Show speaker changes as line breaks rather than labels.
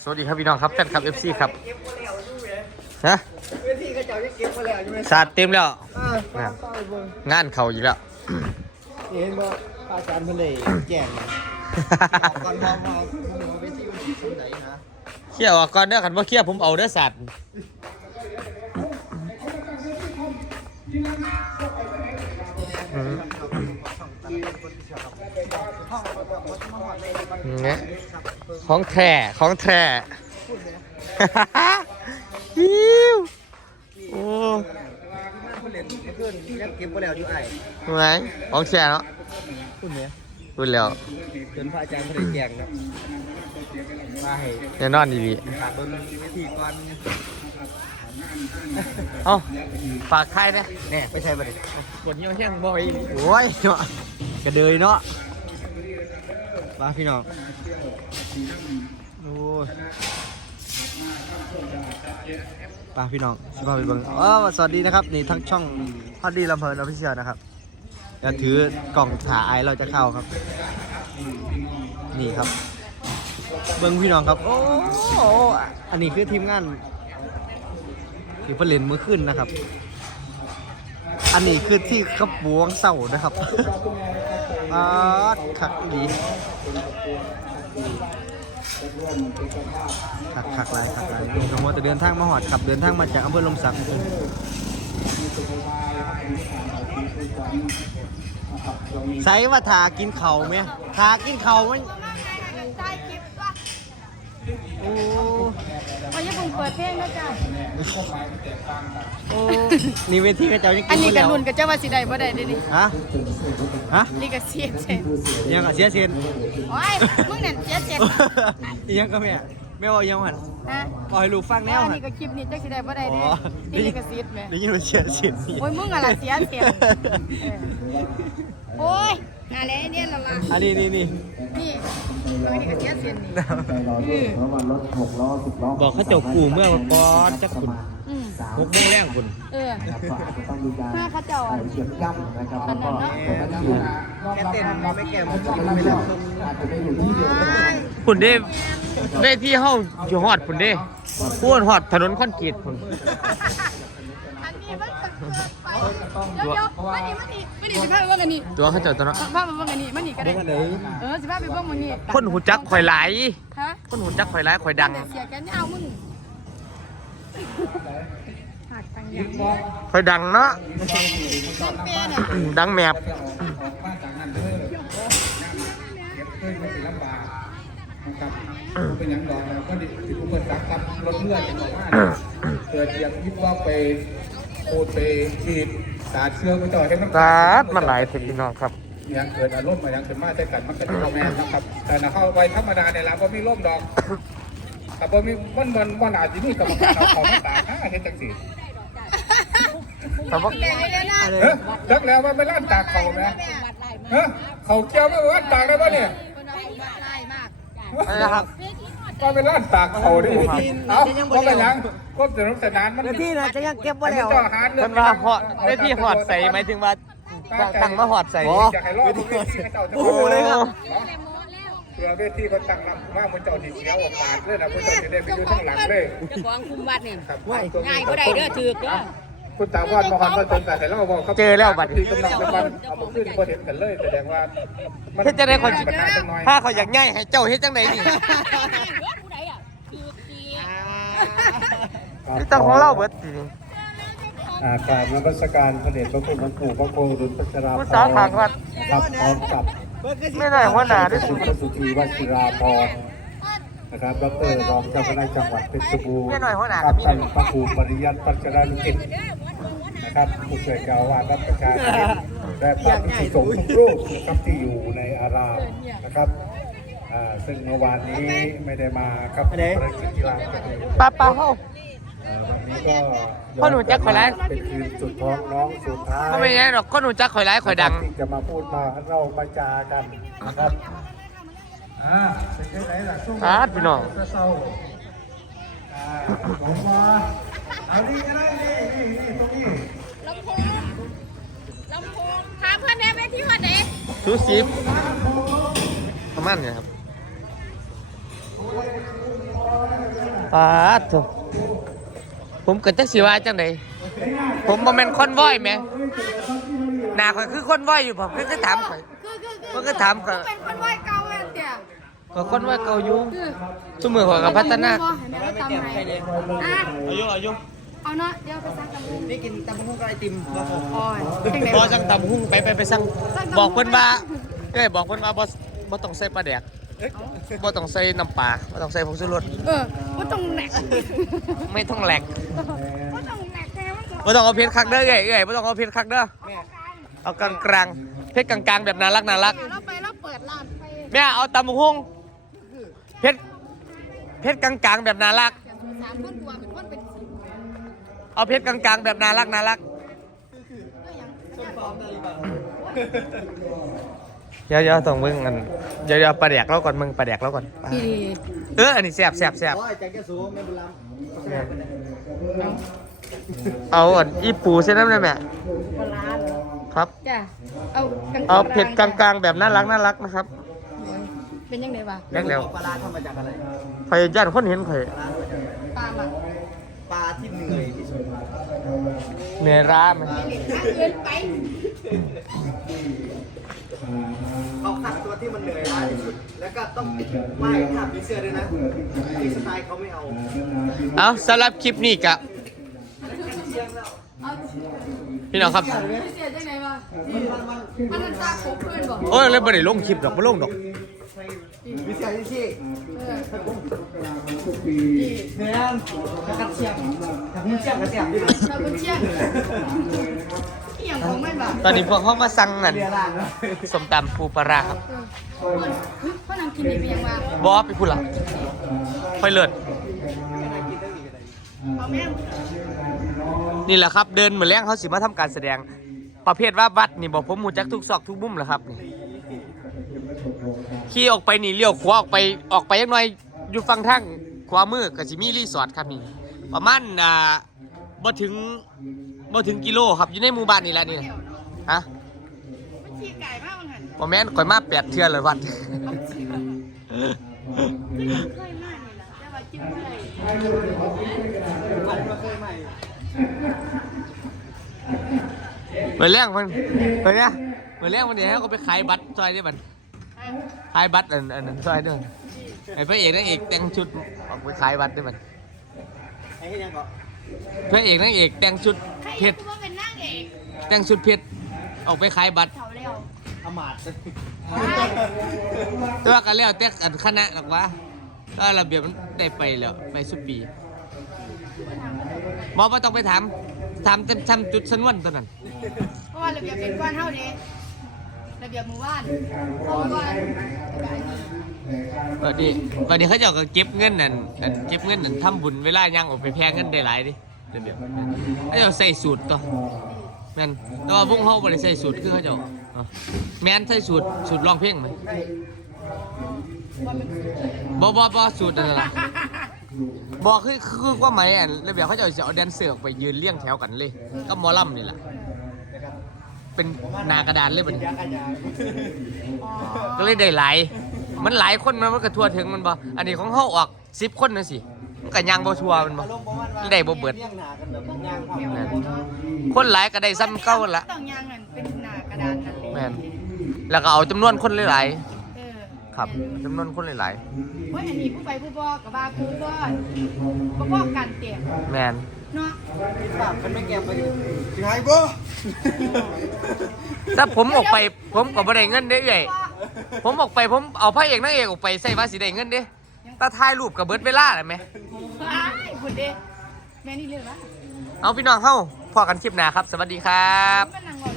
วัสดีครับพี่น้องครับแฟนคลับ FC ครับฮะ
เวทีกระจายเก็บมาแล้วใช่ไหม
สาดเต็มแล้ว
นะ
งานเขาอีกแล้ว
เห็นว่าอาจารย์ทะเลแจ้งก่อนมองเวทีมันที่ไหนนะ
เขี่ยออกก่อนเด้อขันว่าเขี่ยผมเอาเด้อสัตว์เนี่ยของแท้ของแท้ฮิวโอ้
เก็บมาแล้วอยู่ไอ้
ไงของแท้เนาะ
คุณเนี่ย
พูดแล้ว
จนพระอาจารย์ทะเลแจ้งแล้วมาให้
แน่นอนดี
ฝากเบิ้งเวทีก่อน
เอ้าฝากใครเนี่ยเนี่ย
ไม่ใช่ประเด็น
กดเงี้ยวแห้งบ่อย
โอ้ยเนาะกระเดยเนาะมาพี่น้องโอ้ยไปพี่น้องสิพาไปเบิ่งสวัสดีนะครับนี่ทั้งช่องพอดดีลำเพลินออฟฟิเชียลนะครับจะถือกล่องถ่ายเราจะเข้าครับนี่ครับเบิ่งพี่น้องครับโอ้อันนี้คือทีมงานที่เพิ่นเล่นมื้อขึ้นนะครับอันนี้คือที่ขับบวงเศร้านะครับขักดีขักลายสมมติจะเดินทางมาหอดขับเดินทางมาจากอำเภอลมสักใส่ว่าทากินเข่าไหมทากินเข่าไหมโอ้
วันนี้ผมเปิดเพลงนะจ๊ะ
โอ้นี่เวทีกระเจ้ายังกิน
อันนี้
แล้
กั
ว
รุ่นกับเจ้าว่าสิได้บ่ได้ดิ
ฮะ
นี่ก็เสียเซน
ยังก็เสียเซน
โอ้ยมึงนั่นเสียเซน
ยังก็แม่ว่ายังหัน
ฮะ
ปล่อยลูกฟังแนวหัน
นี่ก็คลิปนี้จักสิได้บ่ได้ดินี่ก็ซีดแม่
ได้ยินว่าเสียเซน
โอ้ยมึงอะไรเสียเซนโอ้ยน่าแลเนี่ยละล่ะ
อันนี้
นี่ก็เสียเซนนี่
บอกเขาเจ้ากูเมื่อวันก่อนจักคุณ6 โมงแรงคุณ
ถ้าเขาเจ้าอันนั้นเนาะ
แค่เต้นไม่แก่ผมไม่เล่น
คุณเด้เวทีเฮาอยู่ฮอดคุณเด้พูดฮอดถนนคอนกรีตคุณ
อันนี้มันเกินไปเดี๋ยวมานี่สิพาไปเบิ่งกันนี่
ตัวเขาเจ้าตัวเนาะ
พาไปเบิ่งกันนี่มานี่ก็ได้สิพาไปเบิ่งมันนี่
คนหูจักข่อยหลาย
ฮะ
คนหูจักข่อยหลายข่อยดัง
เสียแกนี่เอามึง
ข่อยดังเนาะดังแมบ
เป็นอย่างดอกแล้วก็ดิผู้เปิดรักครับรถเลือดบอกว่าเกิดอย่างยิบว่าไปโคเตฉีดสาดเชื้อไปต่อให้น้ำ
ตาดมันหลายสิพี่น้องครับ
ยังเกิดอารมณ์มายังเกิดมาใช้กันมันก็จะเข้าแม่นะครับแต่ถ้าเข้าไปธรรมดาเนี่ยเราก็มีร่มดอกแต่พอมีวันอาจจะมีกรรมการเอาของมาตากเห็นจังสิ
แต่ว่า
จักแล้วว่าไม่ล้านตากเขาไหมเขาเกี่ยวไม่ว่าตากได้ป่ะเนี่ย
นะครับ
ก็เป็นล้านตากเขาดิเอาก็เป็นยังก็สนุกสนานมัน
ที่นะจะยังเก็บไว้แล้ว
มันว่าหอดได้ที่หอดใส่หมายถึงว่าตั้งมาหอดใส่
โอ้โหเลยครับ
เพื่อเวทีเขาตั้งนำมากมันเจ้าที่เสียโอกาสเลยนะมันเจ้าจะได้ไปอยู่ข้างหลังเลย
เจ้าของคุมวัดเนี่ยง่ายก็ได้เด้อถือเด้อ
คุณตาวัดมหันต์มาจนแต่ให้เราบอก
เจอแล้วบัด
ที่กำลังเป็นวันเอามาขึ้นพอเห็นกันเลยแสดงว่า
เฮ็ดจังได๋คนถ้าเขาอยากง่ายให้เจ้าเฮ็ดจังได๋นี่นี่ต้องของเราเบิดสิ
กราบนมัสการพระเดชพระคุณหลวงปู่พระโคดุลพัชราภรณ์ครับพร้อมกับ
ไม่ได้หัวหน้าด้วย
พระสุธีวชิราภรณ์นะครับดร.รองเจ้าคณะจังหวัดเพชรบูรณ์ครับท่านพระครูปริยัติปัจจานุกิจนะครับผู้ช่วยเจ้าอาวาสวัดประชาธิปและพระภิกษุสงฆ์ทุกรูปนะครับที่อยู่ในอารามนะครับซึ่งเมื่อวานนี้ไม่ได้มาครับภารกิจกีฬากระโดด
ป้าเฮา
วันนี้ก็
พ่อหนูจักข่อยหลาย
เป็นคืนสุดท้องน้องสุดท้าย
ก็ไม่ใช่หรอกพ่อหนูจักข่อยหลายข่อยดัง
ที่จะมาพูดมาเรามาจากันนะครับเป็นยังไงล่ะช่วง
พี่น้อง
ผมมาเอาดีก็ได้นี่ตรงนี้
ลำโพงถามเพื่อนแม่ไปที่วัดไหน
ซูซิปประมาณนี้ครับปาดโถผมเกิดจักสิว่าจังไดผมบ่แม่นคอนวอยแหมหน้าข่อยคือคอนวอยอยู่ผมก็ถามข่อยมันก็ถามข่อย
เป็นคนไหว้เก่าแม่เตี่ย
ก็คอนวอยเก่าอยู่ซุมื้อข่อยก็พัฒนา
เห็นไหมว่าตำไงอ่ะ
อายุ
เอาเนาะเดี๋ยวไปซักกันเลย
นี่กินตำบักหุ่งกับไอติมบ่พอ
โอ้ยจังไหน
บ่
วะ
สั่งตำหุ้งไปสั่งบอกเพิ่นว่าบอกเพิ่นว่าบ่ต้องใส่ปลาแดกบ่ต้องใส่น้ำปลาบ่ต้องใส่ผงชูรส
ว่าต้องแหนก
ไม่ต้องแหลก
ว่าต้องแหนกแค่ว่าต้อง
บ่ต้องเอาเผ็ดคักเด้อเอ้ยบ่ต้องเอาเผ็ดคักเด้อเอากลางๆเผ็ดกลางๆแบบน่ารัก
เราไปเราเปิดร้านไป
แม่เอาตำหุ้งเผ็ดกลางๆแบบน่ารัก
3 คนตัวเป็นคนเป็นสิบ
เอาเผ็ดกลางๆแบบน่ารักเดี๋ยวต้องเบิ่งกันเดี๋ยวปลาแดกเราก่อนมึงปลาแดกเราก่อน
ดี
อันนี้แซ่บ
โอ้ยแจ็คแกสูงแม่บุญล้ำ
เอาอ่อนอีปูเส้นน้ำเลยแม่
ปลาเหรอ
ครับ
จ้ะเอา
เอาเผ็ดกลางๆแบบน่ารักนะครับ
เป็นยังไงวะ
แรกแล้ว
ปลาร้าทำมาจากอะไร
ใครย่านคนเห็นใคร
ปลาหมัก
ปลาที่เหนื่อยที่สุด
เหนื่อยร้าไหม
เกินไป
เขาคัดตัวที่มันเหนื่อยล้าที่สุดแล้วก็ต้องไม่ทำมีเสื้อด้วยนะที่สไตล์เขาไม่เอา
เอาสำหรับคลิปนี้กะพี่น้องครับ
เสียจังไหนวะมันตาโขกเพื่อนบอก
โอ้ยเลยไม่ได้ลงคลิปดอกไม่ลงดอก
มีเสื้อที่
เออ
เนี่ยกระเทียมกระเทียมดิ
เราเป็นเชี่ยงเอี่ยงของมันแบบ
ตอนนี้พวกเขามาสั่งนั่นสมตำปูปลาร้าครับ
พ่อนางกินดีเพียงว่า
บอสไปพูดละค่อยเลิศ
เอาแม่
นี่แหละครับเดินเหมือนแรงเขาสิมาทำการแสดงประเภทว่าวัดนี่บอกผมหมูจักทุกซอกทุกมุมแหละครับนี่ขี่ออกไปนี่เลี้ยวขวาออกไปยังน้อยอยู่ฝั่งทางขวามือก็สิมีรีสอร์ทครับนี่ประมาณบ่ถึงกิโลครับอยู่ในหมู่บ้านนี่แหละนี่ฮะ
มันขี้ไก่มากมันหัน
บ่แม่นข่อยมา8 เทื่อเลยวัด
ก็ยังเคยมากนี่แหละแต่ว่าจิ้มไม่ได้
มันมาเคยใหม่
เหมือนแรงมันเหมือนเนี้ยเหมือนแรงมันเนี่ยให้เขาไปขายบัตรซอยได้บัตรขายบัตรอันนั้นซอยด้วยไอ้พระเอกนางเอกแต่งชุดออกไปขายบัตรได้บัตร
ไอ้แค่ยังก็
พระเอกนางเอกแต่งชุด
ใคร
เพ
อยา
ช
ก
ร
ว่าเป็นนางเอก
แต่งชุดเพชรออกไปขายบัตร
เถาเร็ว
อมาด
แต่ว่ากันแล้วแต่อันคณะหรอกวะก็ระเบียบมันได้ไปแล้วไปสุดปีหมอไม่ต้องไปถามทำจุดสนวนตัวนั้น
เพราะว่าระเบียบเป็นก้อนเท่านี้ระเบียบหมู่บ้านเพราะว่า
วันนี้เขาเจะก็เก็บเงินนั่นเก็บเงินนั่นทำบุญเวลาย่างออกไปแพงเงินได้หลายดิระเบียบเขาเจะใส่สูตรตัวแม่นแต่ว่าพวกเขาไม่ได้ใส่สูตรคือเขาเจะแม่นใส่สูตรร้องเพลงไหมบ่สูตรนั่นแหละบอกคือว่าไหมอ่ะระเบียบเขาเจะเอาแดนเซอร์ออกไปยืนเลี้ยงแถวกันเลยก็หมอลำนี่แหละเป็นหนากระดานเลยบัดนี้ ก็เลยได้หลายมันหลายคนมันก็ทั่วถึงมันบ่อันนี้ของเขาออก10 คนนะสิมันก็ยังบ่ทั่วมันบ่ได้บ่เบิดคนหลายก็ได้ซ้ำเก่าละ
ต้องยางนั่นเป็นหน้ากระดานนั่นเลย
แม่นแล้วก็เอาจำนวนคนหลาย
เออ
ๆครับจำนวนคนหลาย
เฮ้ยอันนี้ผู้ไปผู้บอกกับว่าผู้บอกกันเต็ม
ๆแม่น
เนาะ
ปากมันไม่แก้มไปอยู่สิหายบ่
ถ้าผมออกไปผมก็บ่ได้เงินเด้เอ้ยผมออกไปผมเอาพระเอกนางเอกออกไปใส่ว่าสิได้เงินเด้ตาถ่ายรูปก็เบิดเวลาได้ไหม
อ้ายบุดเด้แม่นี่เรื่องละ
เอาพี่น้องเฮาพอกันคลิปหน้าครับ สวัสดีครับ
มันนั่งงอน